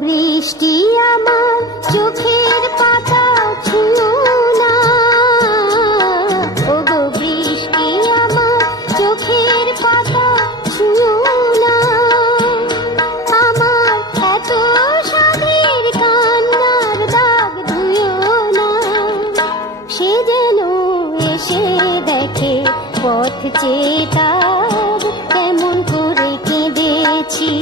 বৃষ্টি আমার চোখের সে যেন এসে দেখে পথ চেতাব কেমন করে কেঁদেছি।